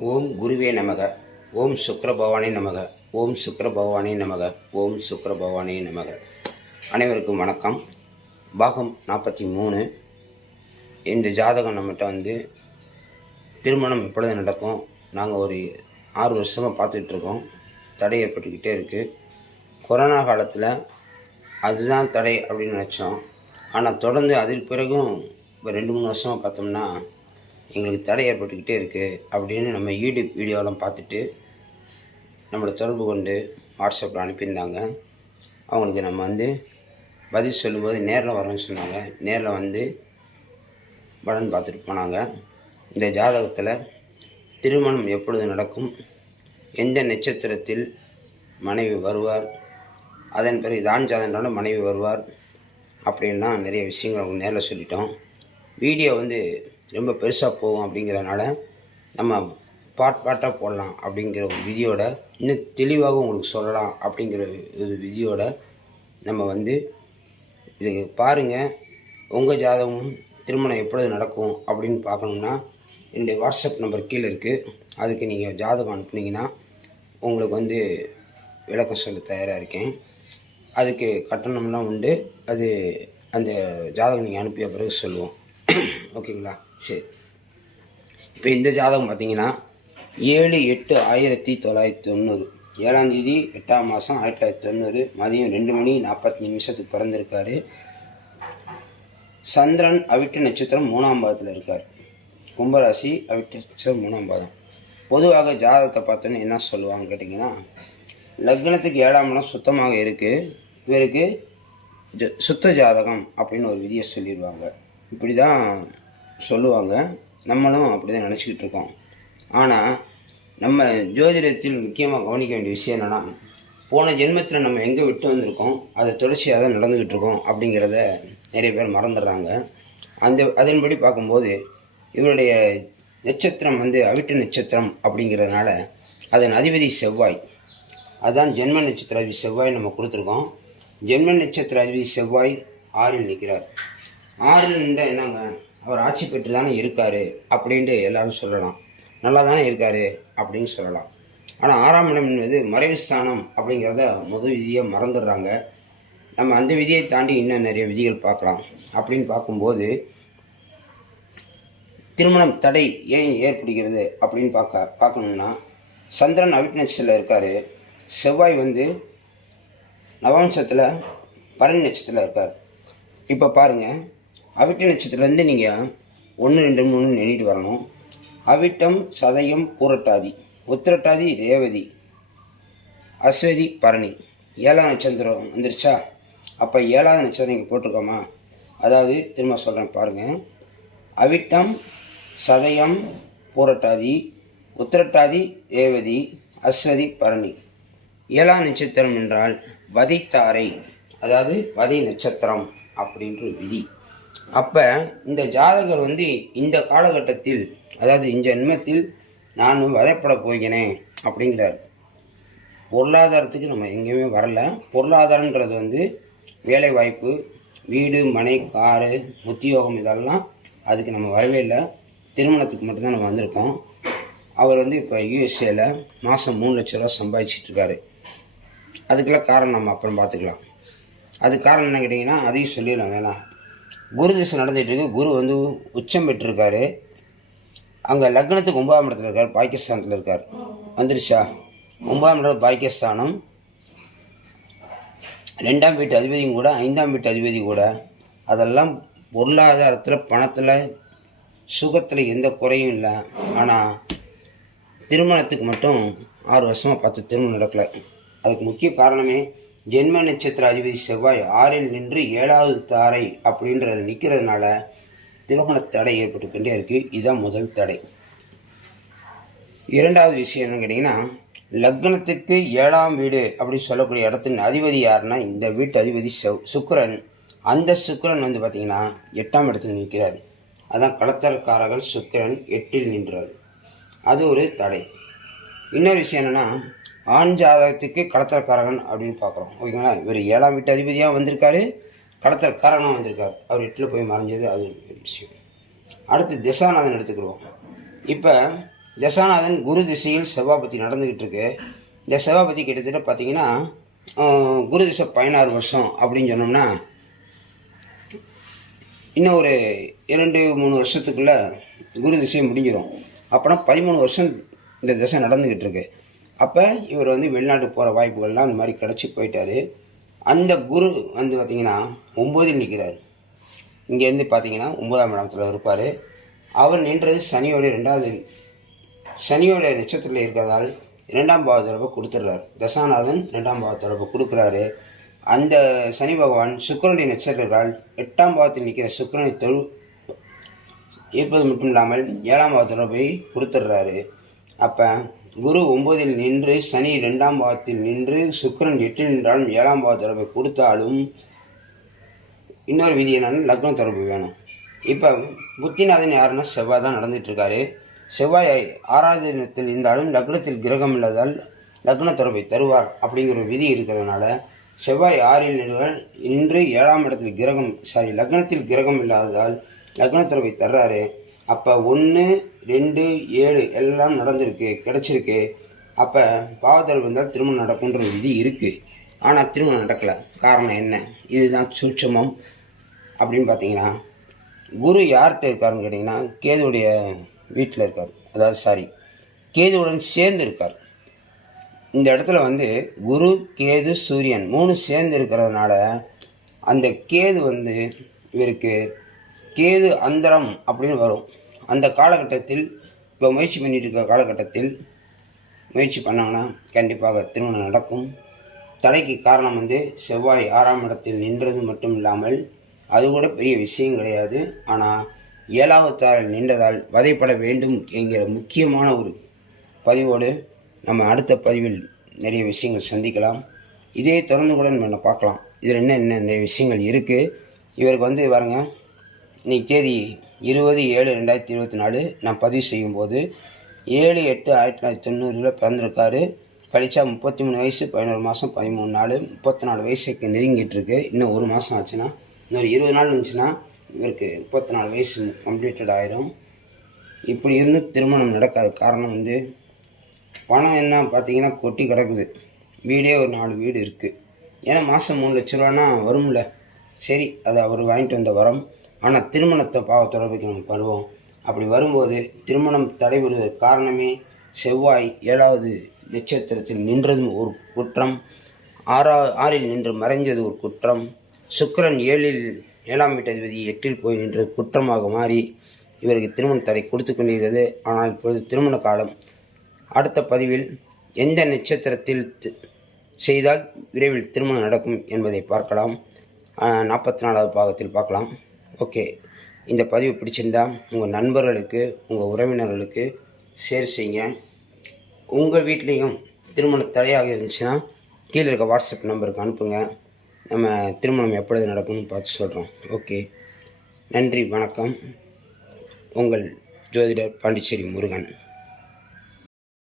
ஓம் குருவே நமக. ஓம் சுக்கிரபவானே நமக. ஓம் சுக்கிரபவானே நமக. ஓம் சுக்கிரபவானே நமக. அனைவருக்கும் வணக்கம். பாகம் 43. இந்த ஜாதகம் நம்மகிட்ட திருமணம் எப்பொழுது நடக்கும், நாங்கள் ஒரு 6 வருஷமாக பார்த்துட்ருக்கோம். தடை ஏற்பட்டுக்கிட்டே இருக்குது. கொரோனா காலத்தில் அதுதான் தடை அப்படின்னு நினச்சோம். ஆனால் தொடர்ந்து அதில் பிறகும் இப்போ 2-3 வருஷமாக பார்த்தோம்னா எங்களுக்கு தடை ஏற்பட்டுக்கிட்டே இருக்குது அப்படின்னு நம்ம யூடியூப் வீடியோலாம் பார்த்துட்டு நம்மளை தொடர்பு கொண்டு வாட்ஸ்அப்பில் அனுப்பியிருந்தாங்க. அவங்களுக்கு நம்ம பதில் சொல்லும்போது நேரில் வரேன்னு சொன்னாங்க. நேரில் பலன் பார்த்துட்டு போனாங்க. இந்த ஜாதகத்தில் திருமணம் எப்பொழுது நடக்கும், எந்த நட்சத்திரத்தில் மனைவி வருவார், அதன் பிறகு தான் ஜாதகனால மனைவி வருவார் அப்படின்லாம் நிறைய விஷயங்கள் அவங்க நேரில் சொல்லிட்டோம். வீடியோ ரொம்ப பெருசாக போகும் அப்படிங்கிறதுனால நம்ம பாட்டாக போடலாம் அப்படிங்கிற ஒரு விதியோட, இன்னும் தெளிவாக உங்களுக்கு சொல்லலாம் அப்படிங்கிற ஒரு விதியோட நம்ம இது பாருங்கள். உங்கள் ஜாதகமும் திருமணம் எப்பொழுது நடக்கும் அப்படின்னு பார்க்கணுன்னா என்னுடைய வாட்ஸ்அப் நம்பர் கீழே இருக்குது. அதுக்கு நீங்கள் ஜாதகம் அனுப்புனீங்கன்னா உங்களுக்கு விளக்கம் சொல்ல தயாராக இருக்கேன். அதுக்கு கட்டணம்லாம் உண்டு. அது அந்த ஜாதகம் நீங்கள் அனுப்பிய பிறகு சொல்லுவோம். ஓகேங்களா? சரி. இப்போ இந்த ஜாதகம் பார்த்தீங்கன்னா 7/8/1990, 7ஆம் தேதி 8ஆம் மாதம் 1990 மதியம் 2:40 பிறந்திருக்காரு. சந்திரன் அவிட்ட நட்சத்திரம் 3ஆம் பாதத்தில் இருக்கார். கும்பராசி அவிட்ட நட்சத்திரம் 3ஆம் பாதம். பொதுவாக ஜாதகத்தை பார்த்தோன்னு என்ன சொல்லுவாங்க கேட்டிங்கன்னா, லக்னத்துக்கு 7ஆம் இடம் சுத்தமாக இருக்குது, இவருக்கு சுத்த ஜாதகம் அப்படின்னு ஒரு விதியை சொல்லிடுவாங்க. இப்படி தான் சொல்லுவாங்க. நம்மளும் அப்படி தான் நினச்சிக்கிட்டு இருக்கோம். ஆனால் நம்ம ஜோதிடத்தில் முக்கியமாக கவனிக்க வேண்டிய விஷயம் என்னென்னா, போன ஜென்மத்தில் நம்ம எங்கே விட்டு வந்திருக்கோம், அதை தொடர்ச்சியாக தான் நடந்துக்கிட்டு இருக்கோம் அப்படிங்கிறத நிறைய பேர் மறந்துடுறாங்க. அதன்படி பார்க்கும்போது இவருடைய நட்சத்திரம் அவிட்ட நட்சத்திரம் அப்படிங்கிறதுனால அதன் அதிபதி செவ்வாய். அதுதான் ஜென்ம நட்சத்திர அதிபதி செவ்வாய் நம்ம கொடுத்துருக்கோம். ஜென்ம நட்சத்திர அதிபதி செவ்வாய் 6இல் நிற்கிறார். 6இல் நின்றால் என்னங்க, அவர் ஆட்சி பெற்று தானே இருக்கார் அப்படின்ட்டு எல்லோரும் சொல்லலாம். நல்லா தானே இருக்கார் அப்படின்னு சொல்லலாம். ஆனால் 6ஆம் இடம் என்பது மறைவு ஸ்தானம் அப்படிங்கிறத முதல் விதியை மறந்துடுறாங்க. நம்ம அந்த விதியை தாண்டி இன்னும் நிறைய விதிகள் பார்க்கலாம். அப்படின்னு பார்க்கும்போது திருமணம் தடை ஏன் ஏற்படுகிறது அப்படின்னு பார்க்கணுன்னா, சந்திரன் அவிட்ட நட்சத்திரத்தில் இருக்கார். செவ்வாய் நவம்சத்தில் பரணி நட்சத்திரத்தில் இருக்கார். இப்போ பாருங்கள், அவிட்ட நட்சத்திரத்துலேருந்து நீங்கள் 1, 2, 3 எண்ணிட்டு வரணும். அவிட்டம், சதயம், பூரட்டாதி, உத்திரட்டாதி, ரேவதி, அஸ்வதி, பரணி, 7ஆம் நட்சத்திரம் வந்துருச்சா? அப்போ 7ஆவது நட்சத்திரம் இங்கே போட்டிருக்கோமா? அதாவது திரும்ப சொல்கிறேன் பாருங்கள். அவிட்டம், சதயம், பூரட்டாதி, உத்திரட்டாதி, ரேவதி, அஸ்வதி, பரணி. 7ஆம் நட்சத்திரம் என்றால் வதித்தாரை, அதாவது வதி நட்சத்திரம் அப்படின்ற விதி. அப்போ இந்த ஜாதகர் இந்த காலகட்டத்தில், அதாவது இந்த ஜென்மத்தில் நான் வதைப்பட போகிறேன் அப்படிங்கிறார். பொருளாதாரத்துக்கு நம்ம எங்கேயுமே வரலை. பொருளாதாரன்றது வேலை வாய்ப்பு, வீடு, மனை, காரு, உத்தியோகம், இதெல்லாம் அதுக்கு நம்ம வரவே இல்லை. திருமணத்துக்கு மட்டும்தான் நம்ம வந்திருக்கோம். அவர் இப்போ யூஎஸ்ஏல மாதம் 3 லட்ச ரூபா சம்பாதிச்சிட்ருக்காரு. அதுக்கெல்லாம் காரணம் நம்ம அப்புறம் பார்த்துக்கலாம். அதுக்கு காரணம் என்ன கேட்டிங்கன்னா, அதையும் சொல்லிடலாம் வேணாம். குரு திசை நடந்துகிட்ருக்கு. குரு உச்சம் பெற்றிருக்காரு. அங்கே லக்னத்துக்கு 9ஆம் இடத்துல இருக்கார், பாகிஸ்தானத்தில் இருக்கார். வந்துருச்சா? 9ஆம் இடம் பாகிஸ்தானம். 2ஆம் வீட்டு அதிபதியும் கூட, 5ஆம் வீட்டு அதிபதி கூட. அதெல்லாம் பொருளாதாரத்தில், பணத்தில், சுகத்தில் எந்த குறையும் இல்லை. ஆனால் திருமணத்துக்கு மட்டும் 6 வருஷமாக பார்த்து திருமணம் நடக்கலை. அதுக்கு முக்கிய காரணமே ஜென்ம நட்சத்திர அதிபதி செவ்வாய் 6இல் நின்று 7ஆவது தாரை அப்படின்றது நிற்கிறதுனால திருமண தடை ஏற்பட்டுக்கொண்டே இருக்குது. இதுதான் முதல் தடை. 2வது விஷயம் என்னன்னு கேட்டிங்கன்னா, லக்னத்துக்கு 7ஆம் வீடு அப்படின்னு சொல்லக்கூடிய இடத்தின் அதிபதி யாருன்னா, இந்த வீட்டு அதிபதி சுக்கிரன். அந்த சுக்கிரன் பார்த்திங்கன்னா 8ஆம் இடத்தில் நிற்கிறார். அதான் களத்தரக்காரர்கள் சுக்கிரன் 8இல் நின்றார். அது ஒரு தடை. இன்னொரு விஷயம் என்னென்னா, ஆண் ஜாதகத்துக்கு கடத்தல்காரகன் அப்படின்னு பார்க்குறோம். ஓகேங்களா? இவர் 7ஆம் வீட்டு அதிபதியாக வந்திருக்காரு, கடத்தல்காரனாக வந்திருக்கார். அவர் 8ல் போய் மறைஞ்சது அது ஒரு பெரிய விஷயம். அடுத்து திசாநாதன் எடுத்துக்கிறோம். இப்போ தசாநாதன் குரு திசையில் செவ்வாய் பற்றி நடந்துக்கிட்டு இருக்கு. இந்த செவ்வாய் பற்றி கிட்டத்தட்ட பார்த்தீங்கன்னா குரு திசை 16 வருஷம் அப்படின்னு சொன்னோம்னா இன்னும் ஒரு 2-3 வருஷத்துக்குள்ளே குரு திசையை முடிஞ்சிடும். அப்போனா 13 வருஷம் இந்த திசை நடந்துக்கிட்டு இருக்கு. அப்போ இவர் வந்து வெளிநாட்டு போகிற வாய்ப்புகள்லாம் அந்த மாதிரி கிடச்சி போயிட்டார். அந்த குரு வந்து பார்த்திங்கன்னா 9ல் நிற்கிறார். இங்கேருந்து பார்த்தீங்கன்னா 9ஆம் இடத்துல இருப்பார். அவர் நின்றது சனியோட நட்சத்திரத்தில் இருக்கிறதால் 2ஆம் பாவ தொடர்பை கொடுத்துட்றாரு. தசாநாதன் 2ஆம் பாவ தொடர்பை கொடுக்குறாரு. அந்த சனி பகவான் சுக்கிரனுடைய நட்சத்திரத்தால் 8ஆம் பாவத்தில் நிற்கிற சுக்கிரனை இருப்பது மட்டும் இல்லாமல் 7ஆம் பாவ தொடர்பை கொடுத்துட்றாரு. அப்போ குரு 9ல் நின்று சனி 2ஆம் பாவத்தில் நின்று சுக்கிரன் 8ல் நின்றாலும் 7ஆம் பாவ தொடர்பை கொடுத்தாலும் இன்னொரு விதி என்னன்னா லக்ன தொடர்பு வேணும். இப்போ புத்திநாதன் யாருன்னா செவ்வாய் தான் நடந்துகிட்ருக்காரு. செவ்வாய் 6வது இடத்தில் இருந்தாலும் லக்னத்தில் கிரகம் இல்லாதால் லக்ன தொடர்பை தருவார் அப்படிங்கிற ஒரு விதி இருக்கிறதுனால செவ்வாய் 6ல் நின்று 7ஆம் இடத்தில் லக்னத்தில் கிரகம் இல்லாததால் லக்ன தொடர்பை தர்றாரு. அப்போ 1, 2, 7 எல்லாம் நடந்திருக்கு, கிடச்சிருக்கு. அப்போ பாவத்தொடர்பு இருந்தால் திருமணம் நடக்குன்ற விதி இருக்குது. ஆனால் திருமணம் நடக்கலை. காரணம் என்ன? இதுதான் சூட்சமம். அப்படின்னு பார்த்தீங்கன்னா குரு யார்கிட்ட இருக்காருன்னு கேட்டிங்கன்னா கேதுவுடைய வீட்டில் இருக்கார். கேதுவுடன் சேர்ந்து இருக்கார். இந்த இடத்துல வந்து குரு, கேது, சூரியன் 3 சேர்ந்து இருக்கிறதுனால அந்த கேது வந்து இவருக்கு கேது அந்தரம் அப்படின்னு வரும். அந்த காலகட்டத்தில் இப்போ முயற்சி பண்ணிட்டு இருக்கிற காலகட்டத்தில் முயற்சி பண்ணாங்கன்னா கண்டிப்பாக திருமணம் நடக்கும். தடைக்கு காரணம் வந்து செவ்வாய் 6ஆம் இடத்தில் நின்றது மட்டும் இல்லாமல் அது கூட பெரிய விஷயம் கிடையாது. ஆனால் 7வது தாளில் நின்றதால் வதைப்பட வேண்டும் என்கிற முக்கியமான ஒரு பதிவோடு நம்ம அடுத்த பதிவில் நிறைய விஷயங்கள் சந்திக்கலாம். இதே தொடர்ந்து கூட நம்ம பார்க்கலாம். இதில் என்ன நிறைய விஷயங்கள் இருக்குது. இவருக்கு வந்து பாருங்க, இன்னைக்கு தேதி 20/7/2024 நான் பதிவு செய்யும்போது 7/8/1990 பிறந்திருக்காரு. கழிச்சா 33 வயசு 11 மாதம் 13 நாள் 34 வயசுக்கு நெருங்கிட்டு இருக்கு. இன்னும் 1 மாதம் ஆச்சுன்னா, இன்னொரு 20 நாள் இருந்துச்சுன்னா இவருக்கு 34 வயசு கம்ப்ளீட்டட் ஆயிரும். இப்படி இருந்து திருமணம் நடக்காத காரணம் வந்து பணம் என்ன பார்த்தீங்கன்னா கொட்டி கிடக்குது. வீடே ஒரு 4 வீடு இருக்குது. ஏன்னா மாதம் 3 லட்ச ரூபானா வரும்ல. சரி, அது அவர் வாங்கிட்டு வந்த வரம். ஆனால் திருமணத்தை பாவ தொடர்புக்கு நம்ம வருவோம். அப்படி வரும்போது திருமணம் தடைபடுவதற்கு காரணமே செவ்வாய் 7வது நட்சத்திரத்தில் நின்றதும் ஒரு குற்றம், 6ல் நின்று மறைஞ்சது ஒரு குற்றம், சுக்கிரன் 7ஆம் வீட்டதிபதி 8ல் போய் நின்றது குற்றமாக மாறி இவருக்கு திருமண தடை கொடுத்து கொண்டிருக்கிறது. ஆனால் இப்பொழுது திருமண காலம். அடுத்த பதிவில் எந்த நட்சத்திரத்தில் செய்தால் விரைவில் திருமணம் நடக்கும் என்பதை பார்க்கலாம். 44வது பாகத்தில் பார்க்கலாம். ஓகே, இந்த பதிவு பிடிச்சிருந்தா உங்கள் நண்பர்களுக்கு, உங்கள் உறவினர்களுக்கு ஷேர் செய்யுங்க. உங்கள் வீட்லேயும் திருமண தடையாக இருந்துச்சுன்னா கீழே இருக்க வாட்ஸ்அப் நம்பருக்கு அனுப்புங்க. நம்ம திருமணம் எப்பொழுது நடக்கும்னு பார்த்து சொல்கிறோம். ஓகே, நன்றி, வணக்கம். உங்கள் ஜோதிடர் பாண்டிச்சேரி முருகன்.